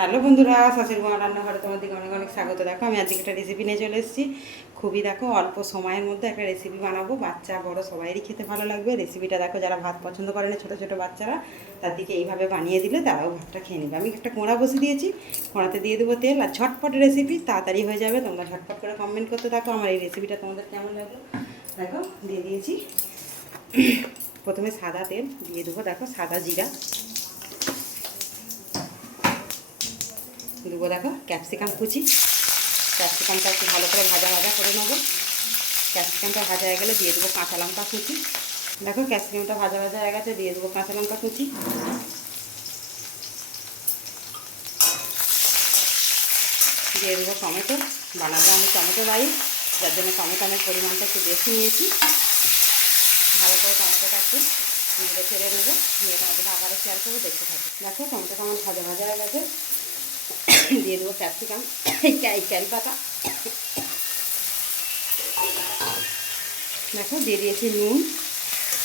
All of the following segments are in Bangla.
হ্যালো বন্ধুরা, শাশুড়ি মা রান্নাঘরে তোমাদেরকে অনেক অনেক স্বাগত। দেখো আমি আজকে একটা রেসিপি নিয়ে চলে এসেছি। খুবই দেখো অল্প সময়ের মধ্যে একটা রেসিপি বানাবো, বাচ্চা বড় সবাইরই খেতে ভালো লাগবে। রেসিপিটা দেখো, যারা ভাত পছন্দ করে না ছোটো ছোটো বাচ্চারা, তাদেরকে এইভাবে বানিয়ে দিলে তারাও ভাতটা খেয়ে নেবে। আমি একটা কোঁড়া বসে দিয়েছি, কোঁড়াতে দিয়ে দেবো তেল। আর ঝটপট রেসিপি, তাড়াতাড়ি হয়ে যাবে। তোমরা ঝটপট করে কমেন্ট করতে থাকো আমার এই রেসিপিটা তোমাদের কেমন লাগলো। দেখো দিয়ে দিয়েছি প্রথমে সাদা তেল দিয়ে দেবো। দেখো সাদা জিরা দেবো। দেখো ক্যাপসিকাম কুচি, ক্যাপসিকামটা একটু ভালো করে ভাজা ভাজা করে নেবো। ক্যাপসিকামটা ভাজা হয়ে গেলে দিয়ে দেবো কাঁচা লঙ্কা কুচি। দেখো ক্যাপসিকামটা ভাজা ভাজা হয়ে গেছে, দিয়ে দেবো কাঁচা লঙ্কা কুচি। দিয়ে দেবো টমেটো। বানাবো আমি টমেটো রাইস, যার জন্য টমেটোর পরিমাণটা একটু বেশি নিয়েছি। ভালো করে টমেটোটা একটু নেড়ে ছেড়ে নেবো, নিয়ে টমেটোটা আবারও শেয়ার করবো, দেখতে থাকবো। দেখো টমেটোটা আমার ভাজা ভাজা হয়ে গেছে, দিয়ে দেবো ক্যাপসিকাম, কারি পাতা। দেখো দিয়ে দিয়েছি নুন,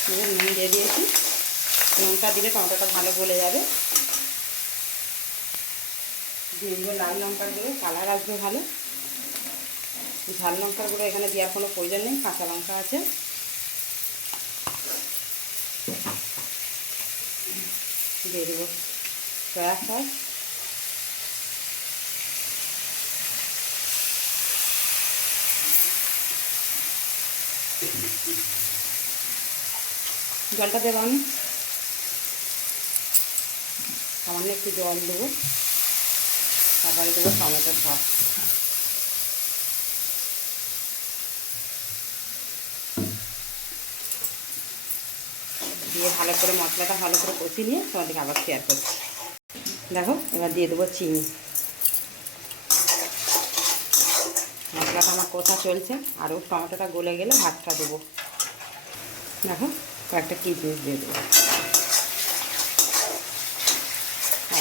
নুন দিয়ে দিয়েছি। নুনটা দিলে টমেটোটা ভালো গলে যাবে। দিয়ে দেবো লাল লঙ্কার গুঁড়ো, কালার আসবে ভালো। ঝাল লঙ্কার গুঁড়ো এখানে দেওয়ার কোনো প্রয়োজন নেই, কাঁচা লঙ্কা আছে। দিয়ে দেবো সয়া সস, জলটা দেবো আমি, সামান্য একটু জল দেবো। তারপরে দেবো টমেটো সস। দিয়ে ভালো করে মশলাটা ভালো করে কষিয়ে নিয়ে তোমাদেরকে আবার শেয়ার করছি। দেখো এবার দিয়ে দেবো চিনি। মশলাটা আমার কষা চলছে, আরও টমেটোটা গলে গেলে ভাতটা দেবো। দেখো কয়েকটা কিশমিশ দিয়ে দেবো।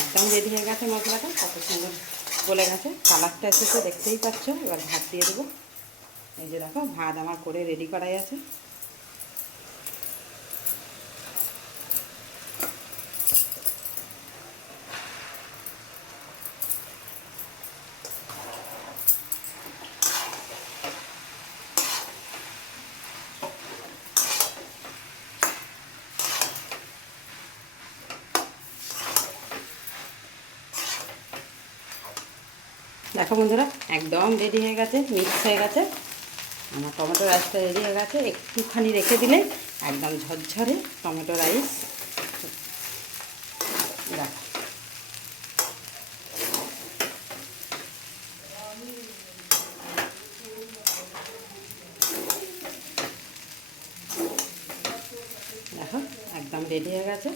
একদম রেডি হয়ে গেছে মশলাটা, কত সুন্দর গলে গেছে, কালারটা এসেছে দেখতেই পাচ্ছ। এবার ভাত দিয়ে দেবো। এই যে দেখো ভাত আমার করে রেডি করাই আছে। দেখো বন্ধুরা একদম রেডি হয়ে গেছে, মিক্স হয়ে গেছে আমার টমেটো রাইসটা রেডি হয়ে গেছে। একটুখানি রেখে দিলে একদম ঝরঝরে টমেটো রাইস। দেখো দেখো একদম রেডি হয়ে গেছে।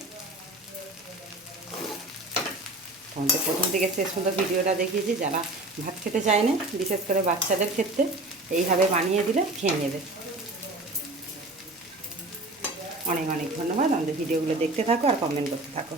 তোমাদের প্রথম থেকে শেষ পর্যন্ত ভিডিওটা দেখিয়েছি, যারা ভাত খেতে চায় না, বিশেষ করে বাচ্চাদের ক্ষেত্রে এইভাবে বানিয়ে দিলে খেয়ে নেবে। অনেক অনেক ধন্যবাদ। আমাদের ভিডিওগুলো দেখতে থাকো আর কমেন্ট করতে থাকো।